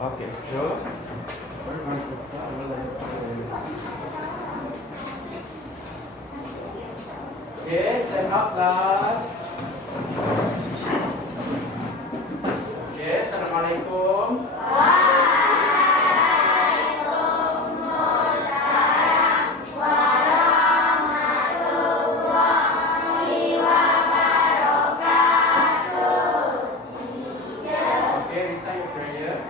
Okay, so we're going to start with okay, stand up class. Okay, Assalamualaikum. Okay, recite your prayer.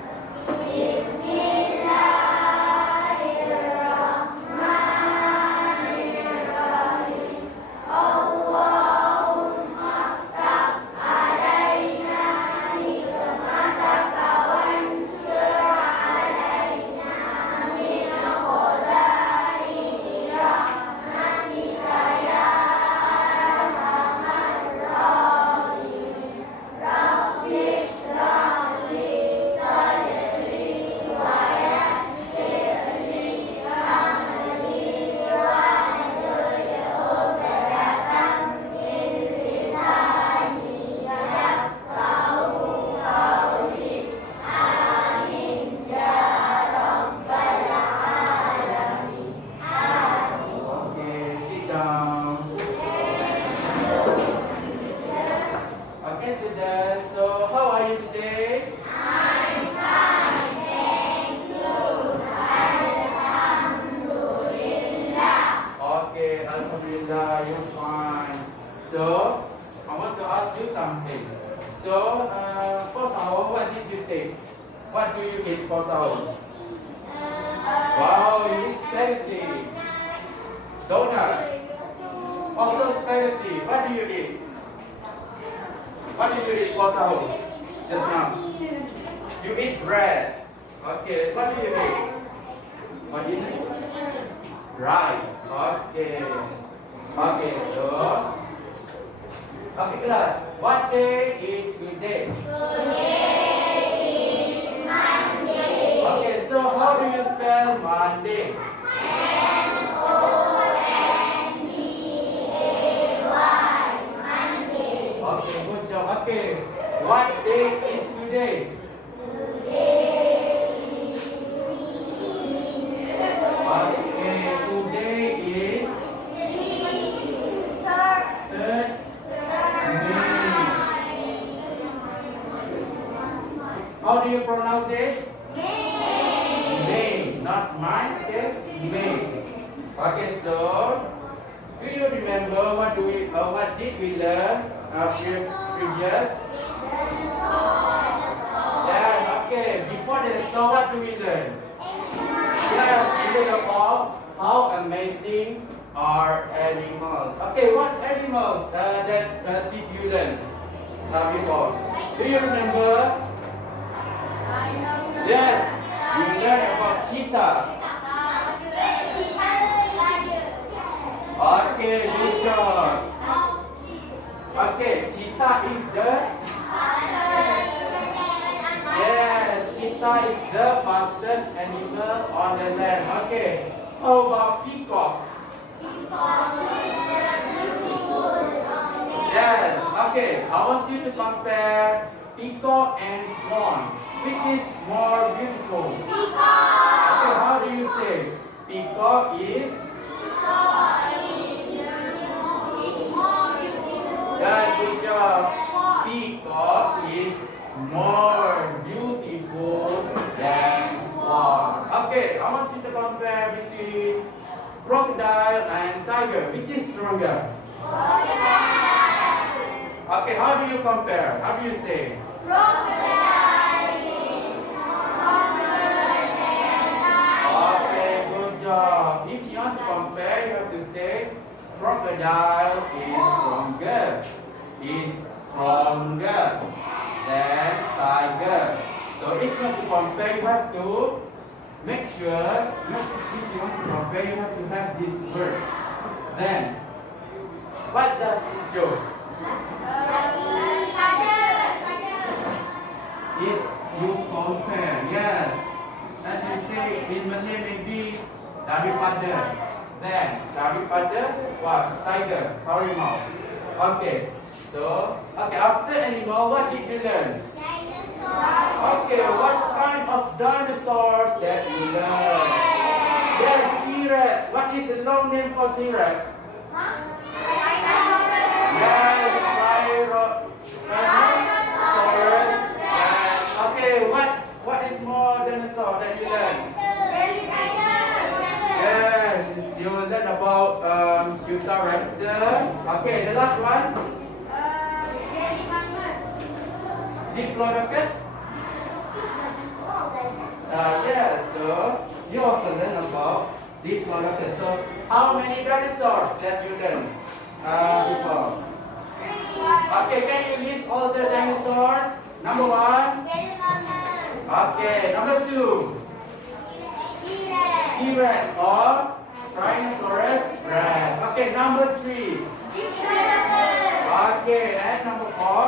Okay, sit down. Okay, students. So, how are you today? Okay, Alhamdulillah, you're fine. So, I want to ask you something. So, for sahur, what did you take? What do you eat for sahur? Wow, you eat spaghetti. Donut. Also spaghetti. What do you eat? What do you eat for sahur? Just now. You eat bread. Okay, what do you eat? What do you eat? Rice. Okay. Okay, so. Okay, class. What day is today? Okay, so how do you spell Monday? Okay, good job. Okay, what day is today? Okay, today is 3rd May. How do you pronounce this? May, not mine, okay? May. Okay, so do you remember what did we learn previous? Yeah, okay. Before the song, what do we learn? Yes, we learn about how amazing are animals. Okay, what animals that did you learn before? Do you remember? Yes, you learned about cheetah. Okay, good job. Okay, cheetah is the cheetah is the fastest animal on the land. Okay, how about peacock? Yes. Okay, I want you to compare peacock and swan. Which is more beautiful? Okay, how do you say? Peacock is. Yeah, good job. Peacock is more beautiful than swan. Okay, I want you to compare between crocodile and tiger. Which is stronger? Okay, how do you compare? How do you say? Okay, good job. If you want to compare, you have to say crocodile is stronger than tiger. So if you want to compare, you have to make sure, if you want to compare, you have to have this word. Then, what does it show? Is you compare, yes. As you say in Malay, maybe daripada. Then, daripada what? Tiger, harimau. Okay. So, okay, after animal, what did you learn? Dinosaur. Okay, what kind of of dinosaurs that you learned? Yes, T-Rex. What is the long name for T-Rex? Yes, Tyrannosaurus. Yes. Okay, what is more dinosaur that you learn? Yes, you learn about Utahraptor. Okay, the last one. Diplodocus. Yes, so you also learn about Diplodocus. So how many dinosaurs that you learn before? Okay, can you list all the dinosaurs? Number one. Okay, number two. T-Rex or Tyrannosaurus Rex. Okay, number three. Okay, and number four.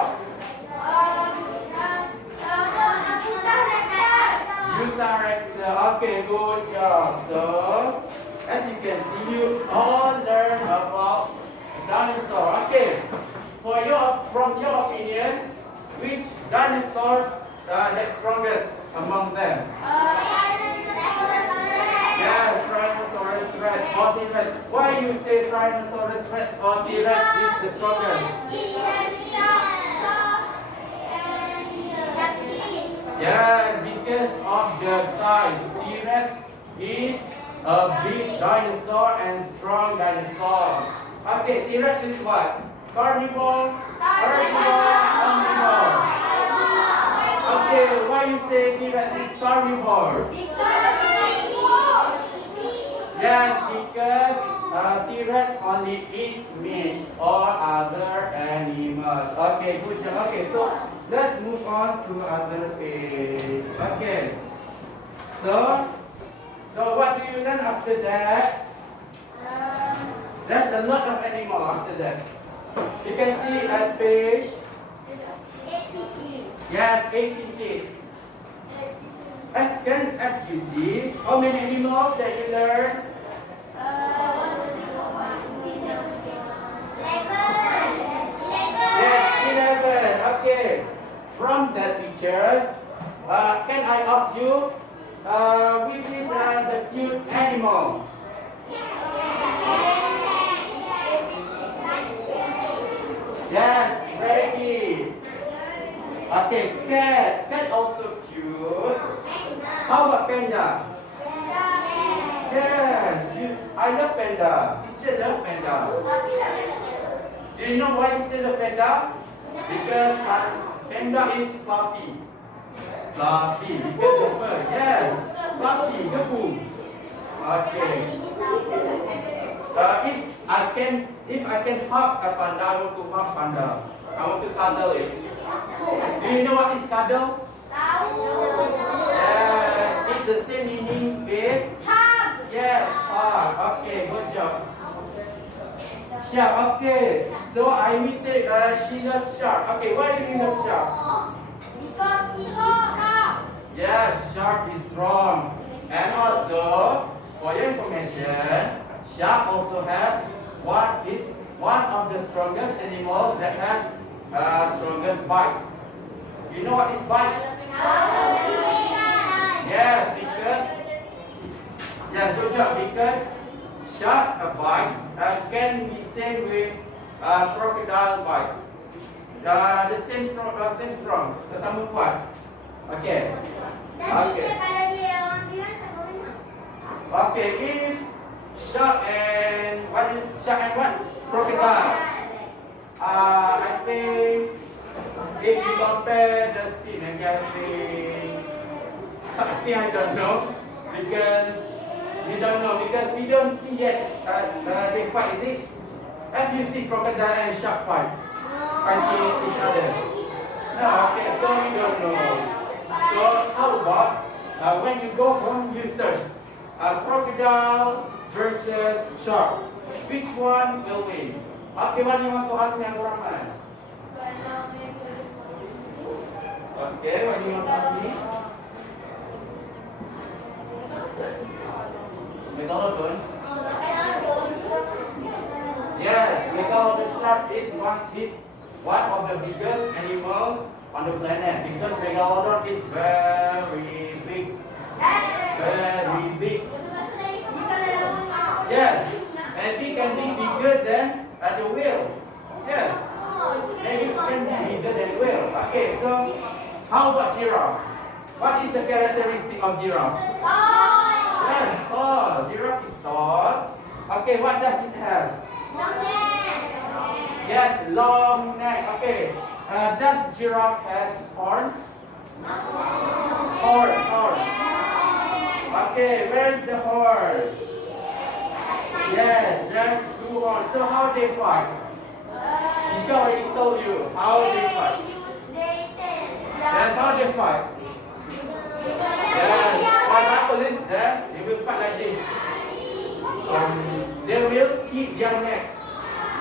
Utahraptor. Okay, good job. So, as you can see, you all learn about dinosaur. Okay, from your opinion, which dinosaurs are the strongest among them? Yes, Tyrannosaurus Rex or T-Rex. Why you say Tyrannosaurus Rex or T-Rex is the strongest? Yeah, because of the size. T-Rex is a big dinosaur and strong dinosaur. Okay, T-Rex is what? Carnivore, omnivore. Okay, why you say T-Rex is carnivore? Yes, because T-Rex only eat meat or other animals. Okay, good job. Okay, so let's move on to other page. Okay. So what do you learn after that? There's a lot of animal after that. You can see at page 86. Yes, 86. As you see, how many animals that you learn? 11. Okay. From the pictures, can I ask you, which is the cute animal? Yes, ready. Okay, cat. Cat also cute. How about panda? Yes, I love panda. Teacher love panda. Do you know why teacher love panda? Because panda is fluffy. Fluffy, because of her. Yes, fluffy, gebum. Okay. If I can hug a panda, I want to hug panda. I want to cuddle it. Do you know what is cuddle? Yes, it's the same meaning with hug. Yes, hug. Okay, good job. Shark. Okay. So I will say she loves shark. Okay, why do you love shark? Because it's strong. Yes, shark is strong. And also, for your information, shark also have one of the strongest animals that have strongest bite. You know what is bite? Yes, good job. Because shark bite can be same with crocodile bites. The same strong. Sama kuat. Okay. Okay, if shark and what? Crocodile. I think if you compare the speed, maybe I think I don't know because we don't see yet they fight. Is it? Have you seen crocodile and shark fighting each other? No. Okay, so we don't know. So how about when you go home, you search crocodile versus shark. Which one will win? Okay, what do you want to ask me, Abdurrahman? Okay, what do you want to ask me? Megalodon? Yes, Megalodon shark is one of the biggest animal on the planet because Megalodon is very big. Okay, so how about giraffe? What is the characteristic of giraffe? Yes, tall. Giraffe is tall. Okay, what does it have? Yes, long neck. Okay. Does giraffe has horn? Horn. Okay, where's the horn? Yes, there's two horns. So how they fight? Teacher already told you how they fight. That's how they fight. Yes. For example, is that they will fight like this. They will hit their neck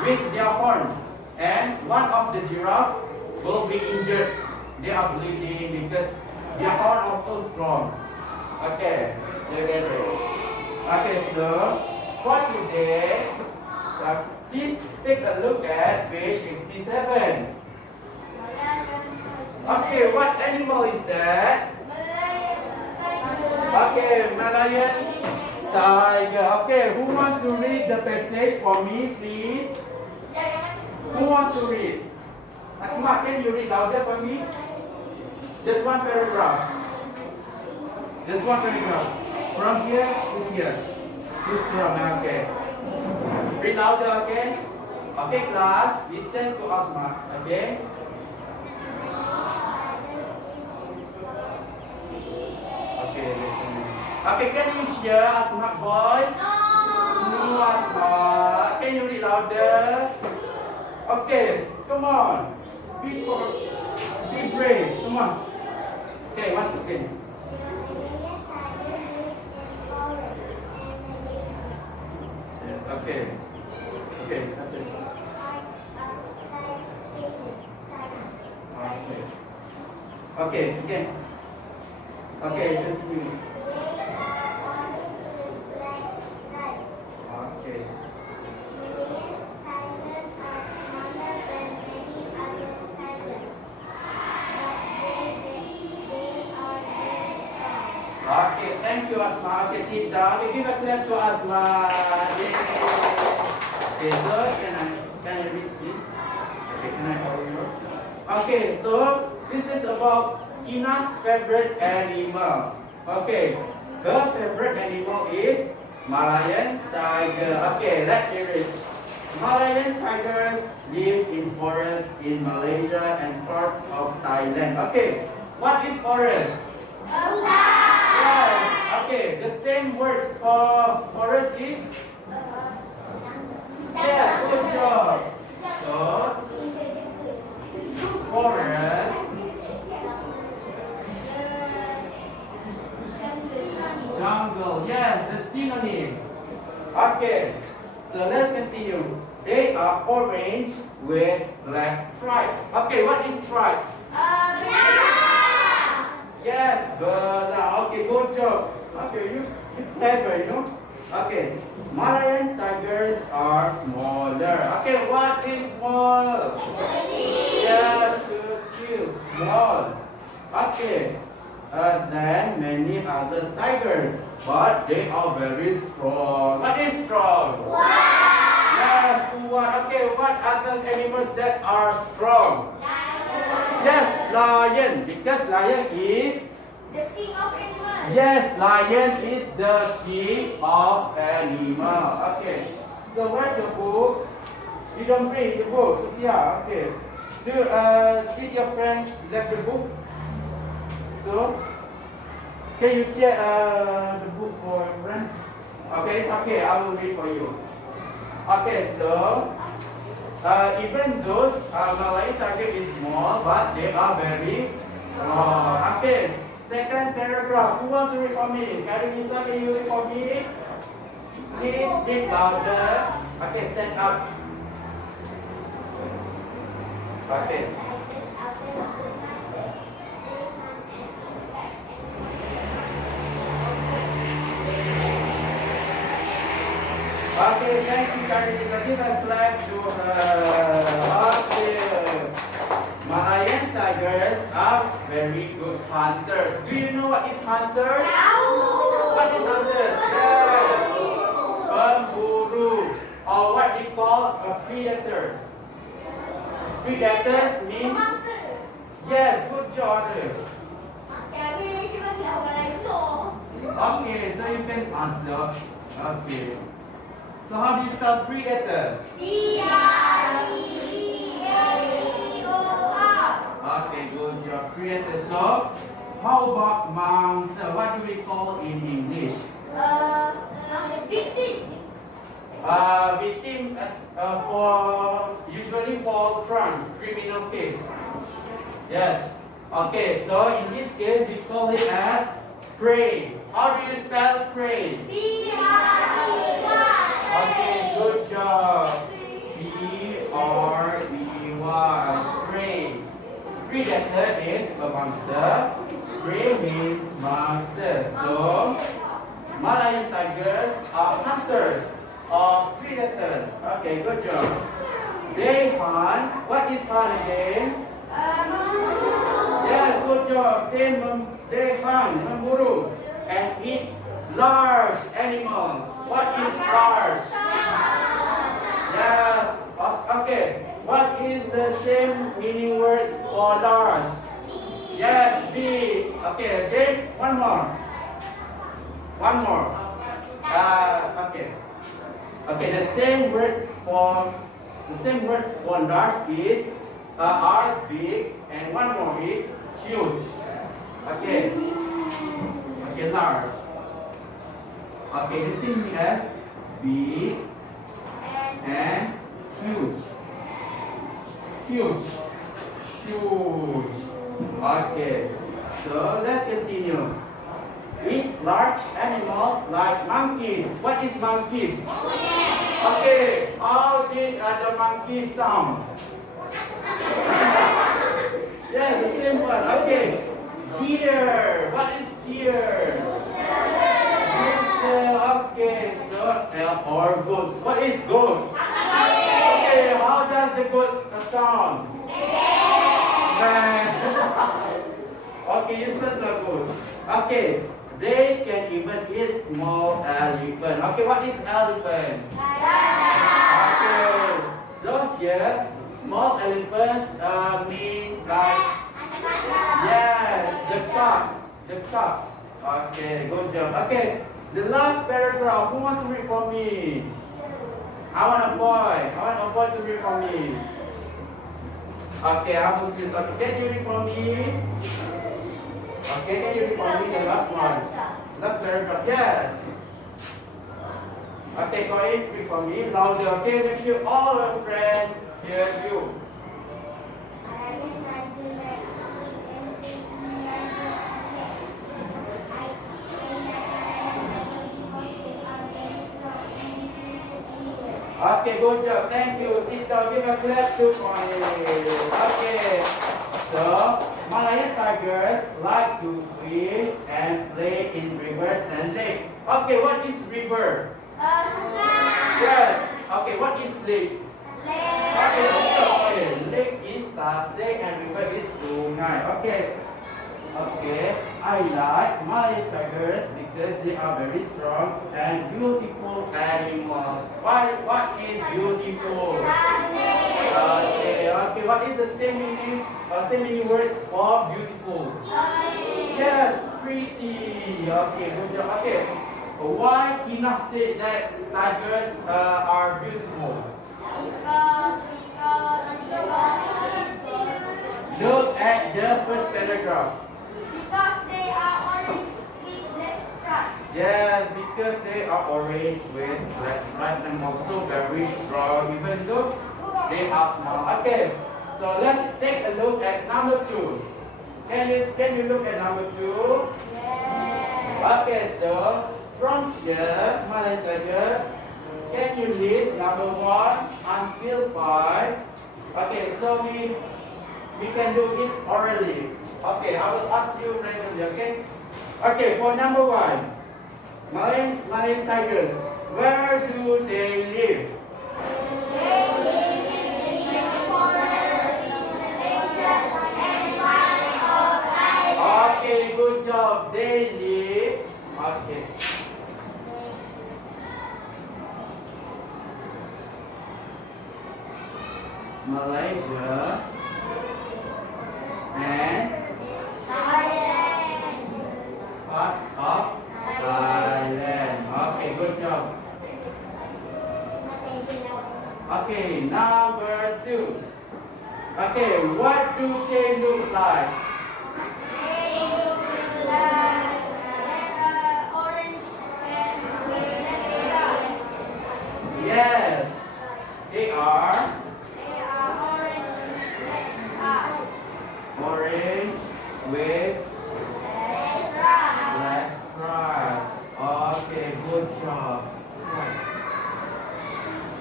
with their horn, and one of the giraffe will be injured. They are bleeding because their horn also strong. Okay, you get it. Okay, so for today, please take a look at page 87. Okay, what animal is that? Okay, Malayan tiger. Okay, who wants to read the passage for me, please? Who wants to read? Asma, can you read louder for me? Just one paragraph. Just one paragraph. From here to here. Who's from? Okay. Read louder, okay? Okay, class, listen to Asma, okay? Okay, listen. Okay, can you hear Asma's voice? No, Asma. Can you read louder? Okay, come on. Be brave. Come on. Okay, once again. Yes, okay. Okay, that's it. Okay. Okay, again. Okay, continue. Okay. Okay, thank you, Asma. Okay, sit down. Okay, give a clap to Asma. Yay. Okay, so can I read this? Okay, can I hold yours? Okay, so this is about Ina's favorite animal. Okay, her favorite animal is Malayan tiger. Okay, let's hear it. Malayan tigers live in forests in Malaysia and parts of Thailand. Okay, what is forest? Yes. Okay, the same words for forest is? Yes, good job. So, forest. Jungle. Yes, the synonym. Okay, so let's continue. They are orange with black stripes. Okay, what is stripes? Yes, bela. Okay, good job. Okay, you clever, you know. Okay, Malayan tigers are smaller. Okay, what is small? Yes, good, small. Okay, than many other tigers, but they are very strong. What is strong? Yes, what? Okay, what other animals that are strong? Yes, lion, because lion is The king of animals. yes, lion is the king of animals. Okay, so where's your book? You don't read the book, so yeah, okay. Did your friend left the book? So, can you check the book for your friends? Okay, it's okay. I will read for you. Okay, so even though Malayan tiger is small, but they are very strong. Okay, second paragraph. Who wants to read for me? Karinisa, can you read for me? Please read louder. Okay, stand up. Okay. Okay, thank you, Karinisa. Give a clap to her. Okay. Malayan tigers are very good hunters. Do you know what is hunters? What is hunters? Yes. Pemburu. Or what we call predators. Predators mean Yes, good job. Cari cuma tidak boleh itu. Okay, so you can answer. Okay. So how do you spell predator? P-R-E-D-A-T-O-R. Okay, good job. Predator. So how about monster? What do we call in English? Victim. Victim for usually for crime, criminal case. Yes. Okay, so in this case we call it as prey. How do you spell prey? P-R-E-Y. Okay, good job. P-R-E-Y. Prey. Predator is pemangsa. Prey means mangsa. So Malayan tigers are hunters or predators. Okay, good job. They hunt. What is hunt again? Yes, good job. They hunt, memburu, and eat large animals. What is large? Yes. Okay. What is the same meaning words for large? Yes, big. Okay, again, one more. One more. Okay. Okay, the same words for large is are big, and one more is huge. Okay. Okay, large. Okay, the same as big and huge. Huge. Huge. Okay. So let's continue. Eat large animals like monkeys. What is monkeys? Okay. How did the monkey sound? Yeah, the same one. Okay. Deer. What is deer? Okay. So or goat. What is goat? Okay. How does the goat sound? Okay, you said so good. Okay. They can even eat small elephant. Okay, what is elephant? Okay. So here, small elephants mean like the cubs. The cubs. Okay, good job. Okay, the last paragraph. Who wants to read for me? I want a boy to read for me. Okay, I will choose. Okay, can you read for me? Okay, can you read for me the last one? Last paragraph, yes. Okay, go ahead, read for me. Louder, okay? Make sure all your friends hear you. Okay, good job. Thank you. Sit down. Give a clap to Connie. Okay. So, Malayan tigers like to swim and play in rivers and lakes. Okay, what is river? Yes. Okay, what is lake? Okay, lake is Tasik and river is Sungai. Okay. Okay, I like Malayan tigers because they are very strong and beautiful animals. Why? What is beautiful? Okay, what is the same meaning words for beautiful? Yes, pretty. Okay, good job. Okay, why Enoch said that tigers are beautiful? Look at the first paragraph. Because they are orange with black stripes. Yes, because they are orange with black stripes and also very strong, even though they are small. Okay, so let's take a look at number 2. Can you look at number 2? Yes. Okay, so from here, Malayan tigers, can you list number 1 until 5? Okay, so we can do it orally. Okay, I will ask you randomly, okay? Okay, for number 1, Malayan tigers, where do they live? They live in the forest, villages, and parts of islands. Okay, good job. They live. Okay. Malaysia and Okay, number 2. Okay, what do they look like? They look like orange and red. Yes, they are They are orange and orange with black stripes. Okay, good job.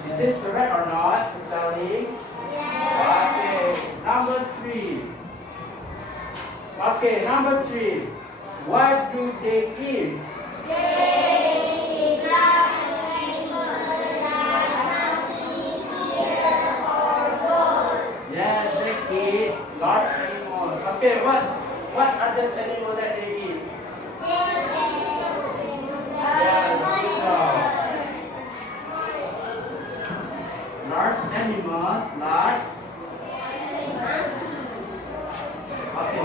Is this correct or not, Sally? Okay, number 3. Okay, number 3. What do they eat? Yes, they eat large animals. Okay, what are the animals that they eat? Yes, good job. Large animals like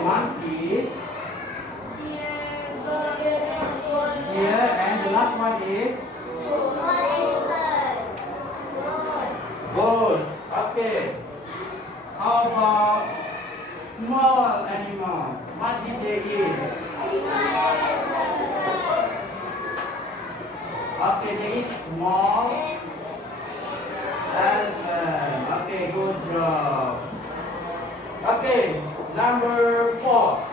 monkeys. Here, and the last one is goats. Okay. How about small animals? What did they eat? Okay, they eat small elephant. Okay, good job. Okay, number 4.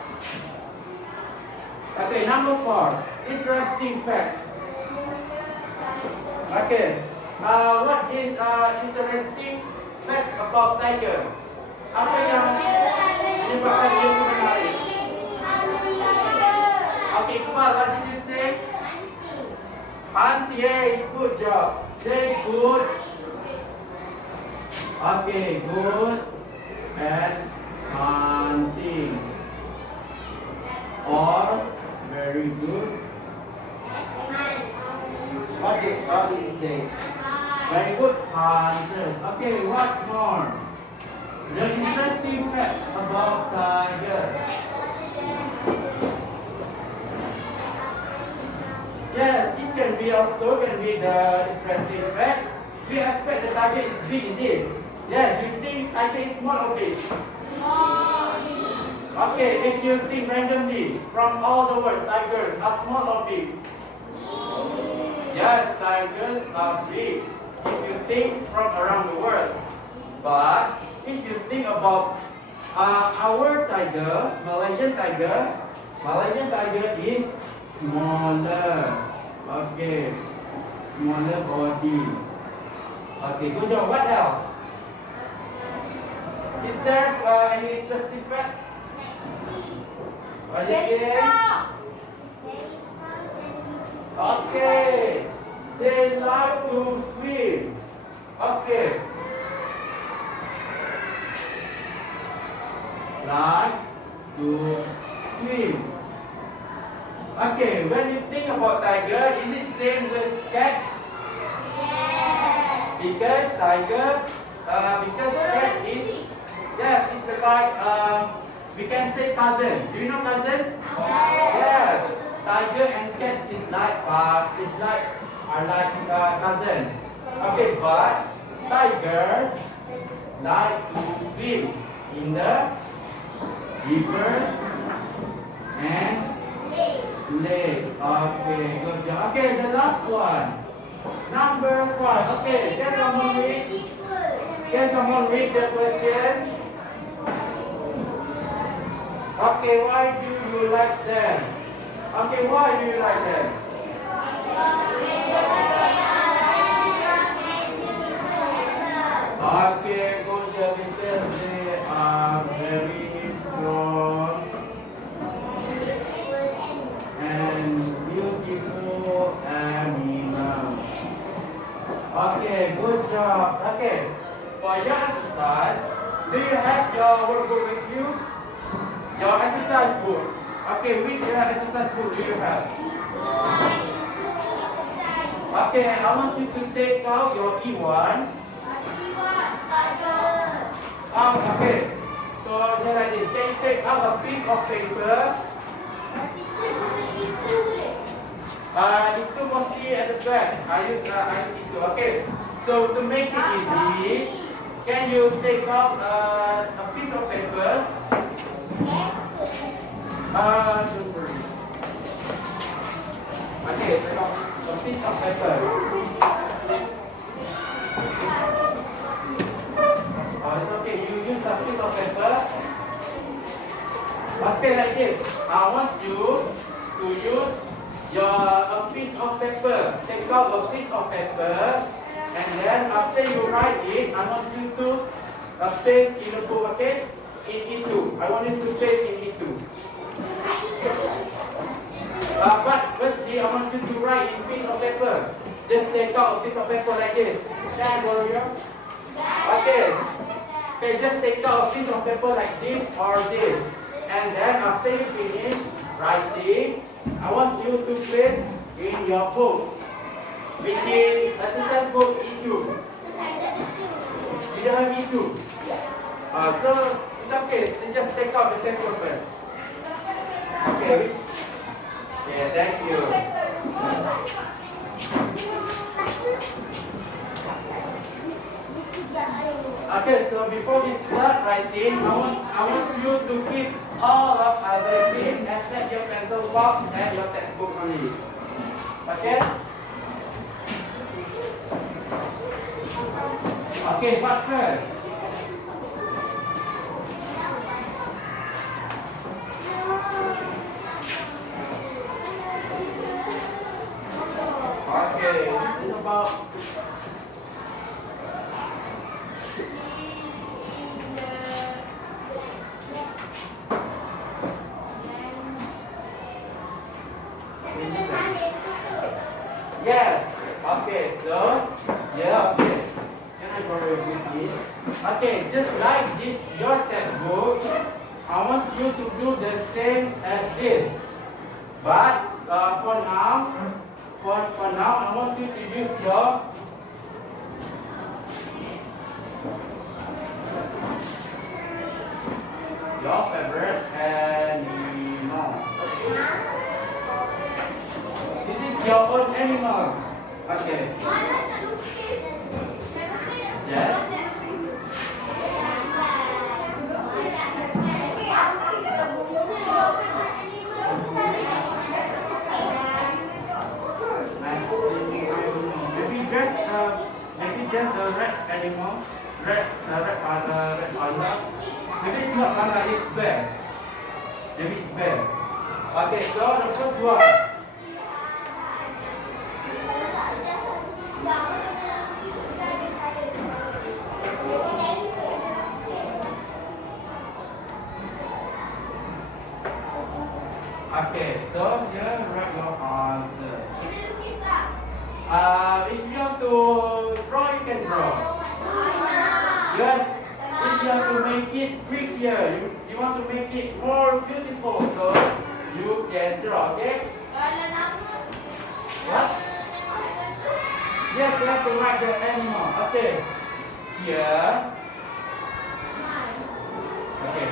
Okay, number 4. Interesting facts. Okay, what is interesting facts about tiger? Apa yang menyebabkan dia itu menarik? Okay, Iqbal, what did you say? Hunting. Good job. They good. Okay, good and hunting. Or very good. What did you say? Very good hunters. Okay, what more? The interesting facts about tiger. Yes, it can be the interesting fact. We expect the tiger is big, is it? Yes, you think tiger is small or big? Okay, if you think randomly from all the world, tigers are small or big? Yes, tigers are big. If you think from around the world. But if you think about our tiger, Malaysian tiger is smaller. Okay, smaller body. Okay, good job. What else? Is there any interesting facts? What is it? Okay, they like to swim. Okay. Like to swim. Okay, when you think about tiger, is it same with cat? Because cat is, yes, it's like we can say cousin. Do you know cousin? Yes. Tiger and cat is like cousin. Okay, but tigers like to swim in the rivers and lakes. Okay, good job. Okay, the last one. Number 5. Okay, can someone read the question? Okay, why do you like them? Okay, why do you like them? Okay, good job, because they are very strong and beautiful animals. Okay, good job. Okay, for your exercise, do you have your workbook with you? Your exercise book. Okay, which exercise book do you have? Okay, I want you to take out your E1. Okay, so just like this, can you take out a piece of paper? Itu mostly at the back. I use itu. Okay. So to make it easy, can you take out a piece of paper? Don't worry. Okay, take out a piece of paper. Oh, it's okay. You use a piece of paper. Okay, like this. I want you to use a piece of paper. Take out a piece of paper, and then after you write it, I want you to paste in the book, okay? In E2. I want you to paste in E2. But firstly, I want you to write in piece of paper. Just take out a piece of paper like this. Can borrow yours? Okay. Okay, just take out a piece of paper like this or this. And then after you finish writing, I want you to place in your book, which is assistance book E2. You don't have E2. So it's okay. You just take out the paper first. Okay. Yeah, thank you. Okay, so before we start writing, I want you to keep all of everything except your pencil box and your textbook only. Okay? Okay, what first? Okay, this is about yes. Okay, so yeah, okay. Can I borrow your book, please? Okay, just like this, your textbook, I want you to do the same as this. But for now, I want you to use your favorite animal. This is your own animal. Okay. Yes. Maybe just a red animal, red panda. Maybe it's not panda, it's bear. Maybe it's bear. Okay, so the first one. Okay, so here write your answer. If you want to draw, you can draw. Yes. If you want to make it prettier, you want to make it more beautiful, so you can draw. Okay? What? Yes, you have to write the animal. Okay. Here. Okay.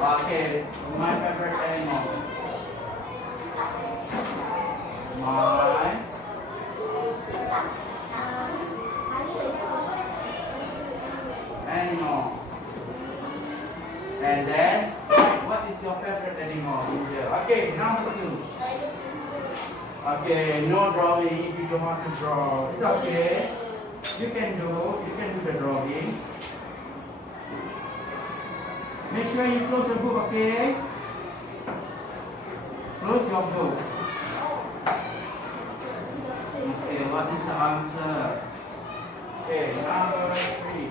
Okay. My favorite animal. My animal. And then, what is your favorite animal? Okay, number 2. Okay, no drawing if you don't want to draw. It's okay. You can do the drawing. Make sure you close your book, okay? Close your book. Okay, what is the answer? Okay, number 3.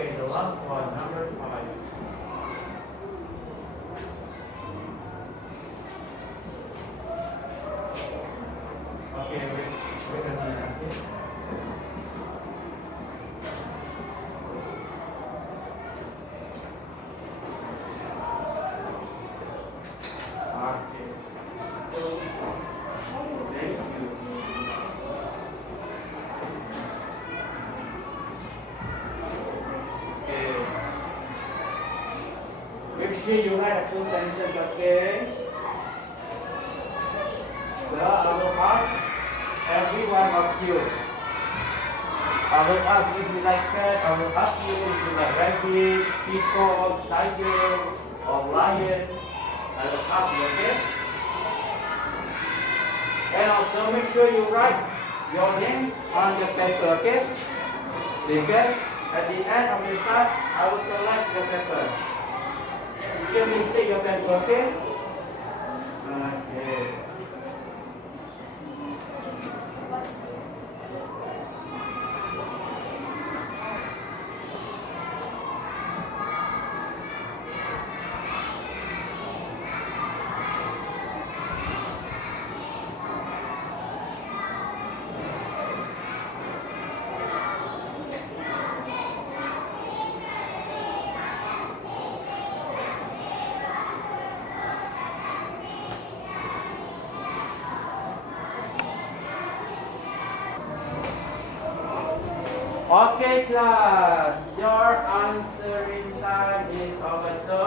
Okay, the last one, number 5. Okay, wait a minute. Okay. Thank you. Okay. Make sure you write a full sentence, okay? I will ask every one of you. I will ask if you like cat. I will ask you if you like rabbit, peacock, tiger, or lion. I will ask you, okay? And also make sure you write your names on the paper, okay? Because at the end of the class, I will collect the paper. You can take your paper, okay? Okay. Okay, class, your answering time is over. So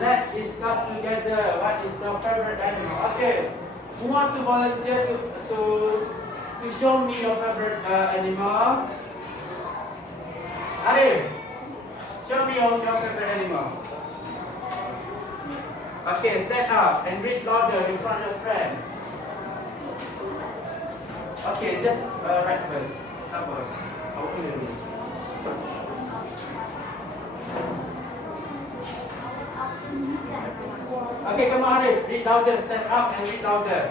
let's discuss together what is your favorite animal. Okay, who wants to volunteer to show me your favorite animal? Arif, show me your favorite animal. Okay, stand up and read louder in front of your friend. Okay, just write first. Number. Okay, come on, Arif. Read louder. Stand up and read louder.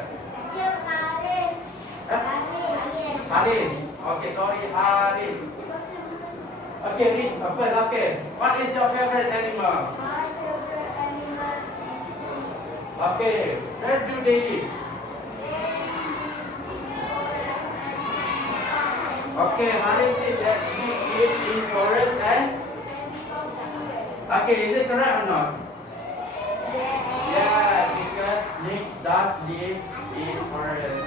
Haris. Okay, sorry, Haris. Okay, read first. Okay. What is your favorite animal? My favorite animal is Okay. Where do they live? Okay, Haris said that snake live in forest and. Okay, is it correct or not? Yeah, because snakes does live in forest.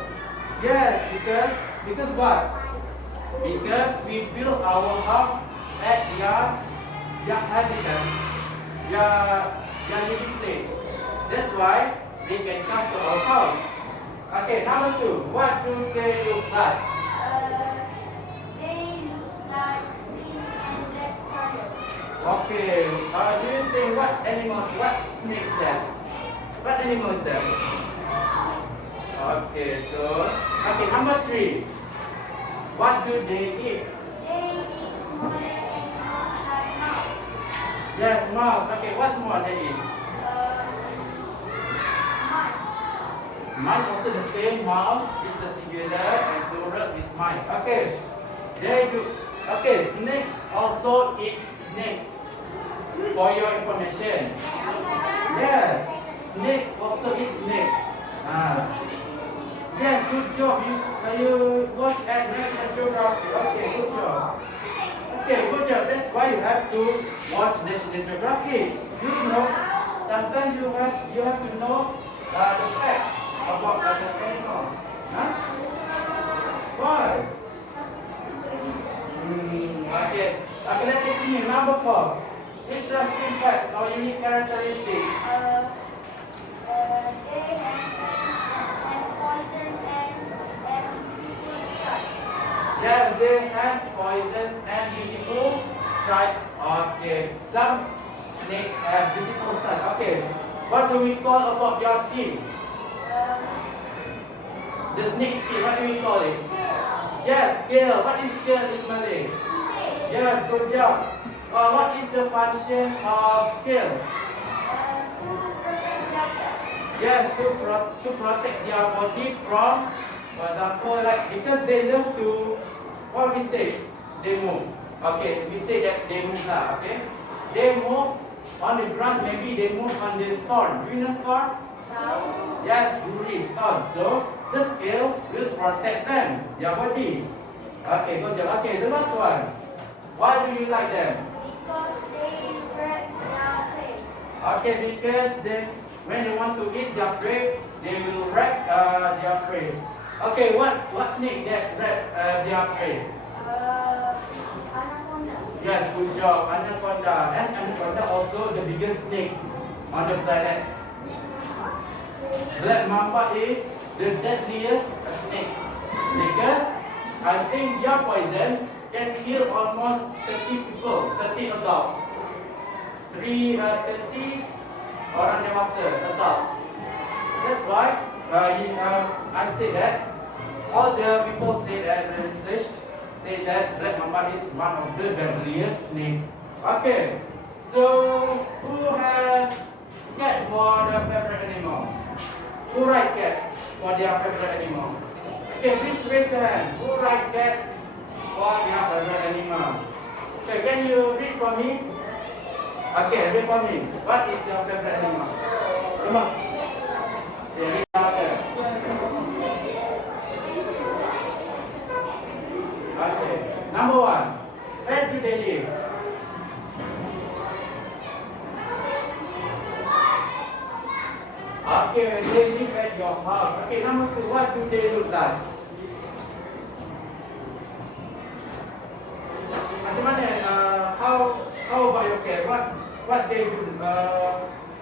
Yes, because what? Because we build our house at their habitat, their living place. That's why they can come to our house. Okay, number 2. What do they look like? they look like green and red color. Okay, do you think what snake is that? What animal is that? Okay, number 3. What do they eat? They eat smaller animals like mouse. Yes, mouse. Okay, what's more they eat? Mice. Mice also the same. Mouse is the singular and plural is mice. Okay, they do. Okay, snakes also eat snakes. For your information. Yes, snakes also eat snakes. Yes, good job. You watch at National Geographic. Okay, good job. Okay, good job. That's why you have to watch National Geographic. You know, sometimes you have to know the facts about the animals. Huh? Why? Okay. Okay, let's continue. Number 4. Interesting facts or unique characteristics. They have poison and beautiful stripes. Yes, they have poisons and beautiful stripes. Okay, some snakes have beautiful stripes. Okay, what do we call about your skin? The snake skin, what do we call it? Yes, scale. What is scale in Malay? Yes, good job. What is the function of scales? To protect themselves. Yes, to protect their body from, for example, like because they love to, what we say, they move. Okay, we say that they move lah, okay? They move on the grass, maybe they move on the thorn. Do you know thorn? Yes, duri, thorn. So, the scale will protect them, their body. Okay, good job. Okay, the last one. Why do you like them? Because they grab their prey. Okay, because when they want to eat their prey, they will wrap their prey. Okay, what snake that wrap their prey? Anaconda. Yes, good job, anaconda. And anaconda also the biggest snake on the planet. Black mamba is the deadliest snake because I think their poison can kill almost 30 people, 30 adults. 30 orang dewasa adult. That's why I say that all the people say that the research say that black mamba is one of the deadliest snake. Okay, so who has cat for their favorite animal? Who write cat for their favorite animal? Okay, please raise your hand. Who write cat for their favorite animal? Okay, can you read for me? Okay, read for me. What is your favorite animal? Come on. Okay, read louder. Okay, number one. Where do they live? Okay, they live at your house. Okay, number two. What do they look like? Macam mana? How about your cat? What they do?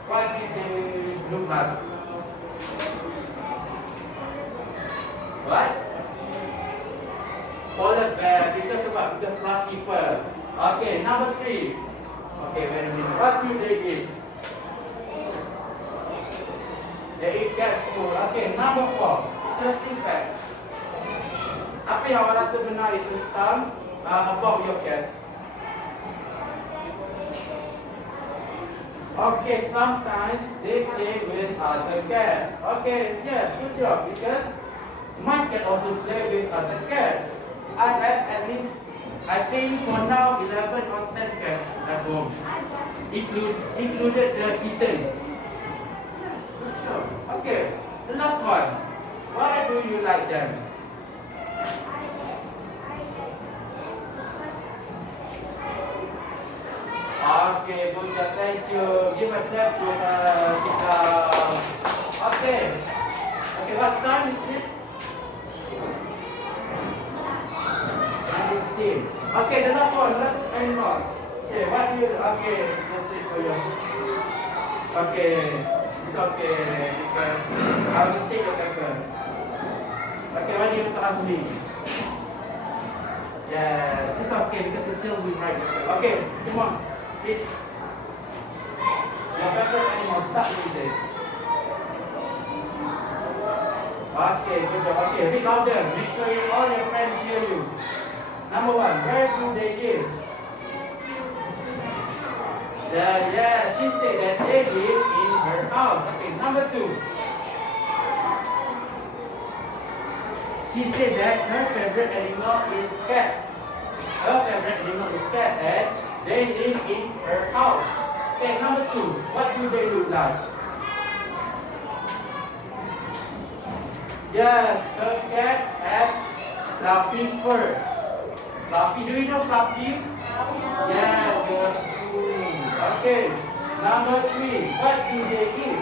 What did they look like? What? Polar bear. Because what? Because fluffy fur. Okay, number three. Okay, wait a minute. What do they eat? They eat cat food. Okay, number four. Interesting facts. Apa yang awak rasa benar itu tentang about your cat? Okay, sometimes they play with other cats. Okay, yes, good job. Because my cat also play with other cats. I have at least, I think for now, 11 or 10 cats at home. Included the kitten. Yes, good job. Okay, the last one. Why do you like them? Okay, good job. Thank you. Give a clap to Tika. Okay. Okay, what time is this? 9:16. Okay, the last one. Last animal. Okay, what do you... Okay, let's see for you. Okay. It's okay. I will take your paper. Okay, what do you want to ask me? Yes, it's okay because it's still we right. Okay, come on. Eat. Your favorite animal, start with it. Okay, good job. Okay, read louder. Make sure all your friends hear you. Number one, where do they live? Yeah, she said that they live in her house. Okay, number two. She said that her favorite animal is cat. Her favorite animal is cat and they live in her house. Okay, number two. What do they look like? Yes, her cat has fluffy fur. Fluffy, do you know fluffy? Yes, good. Okay, number three. What do they eat?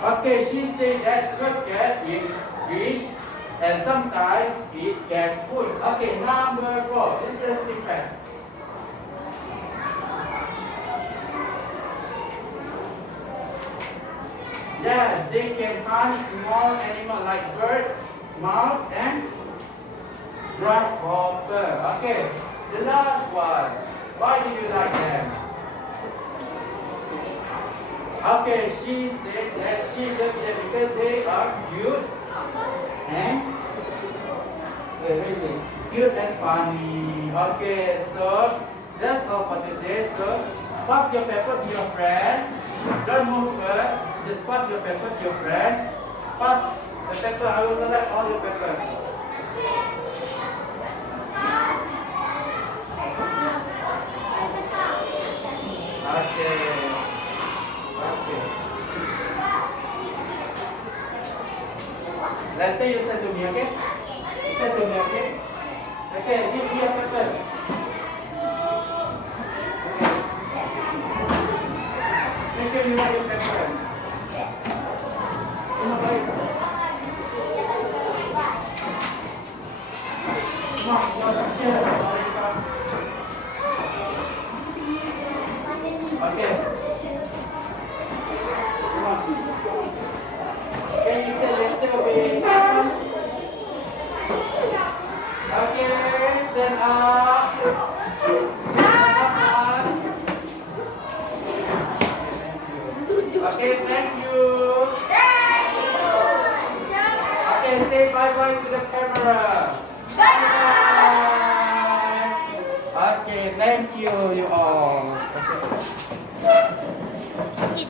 Okay, she said that her cat eats fish and sometimes eat cat food. Okay, number four. Interesting facts. Yes, they can hunt small animals like birds, mouse, and grasshopper. Okay, the last one. Why do you like them? Okay, she said that she loves them because they are cute and cute and funny. Okay, so that's all for today. So pass your paper to your friend. Don't move first. Just pass your paper to your friend. Pass the paper. I will collect all your papers. bye to the camera. Bye. Okay, thank you all.